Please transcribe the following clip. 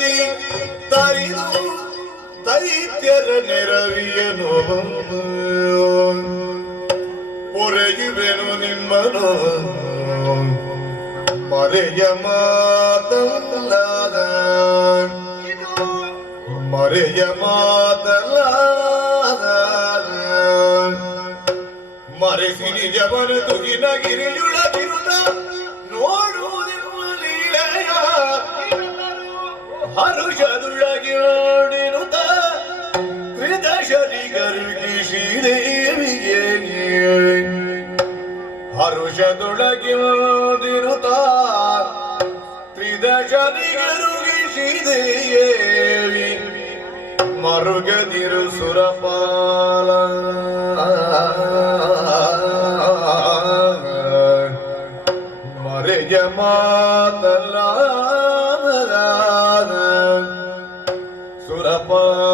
ವೇಗದಿ ತರಿದು ದೈತ್ಯರ ನೆರವಿಯನು ಪೊರೆಯುವೆನು ನಿಮ್ಮನು ಮರೆಯ ಮಾತಲ್ಲಾದ ಮರೆಯ ಮಾತಲ್ಲಾದ ಮರೆಸಿ ನಿಜವನು ತುಗಿನ ಗಿರಿಯುಳಗಿರುತ್ತ ನೋಡುವುದಿರುವ ಲೀಲೆಯ ಹರುಷದುಳಗಿ ನೋಡಿರುತ್ತ ತ್ರಿದಶರಿ ಗರುಗಿ ಶ್ರೀದೇವಿಗೆ ಹರುಷದೊಳಗಿ ನೋಡಿರುತ್ತ ತ್ರಿದಶರಿ ಗರುಗಿ ಶ್ರೀದೇವಿ ಮರುಗದಿರು ಸುರಪಾಲ ಮರೆಯ ಮಾತಲ್ಲ ಸುರಪಾಲ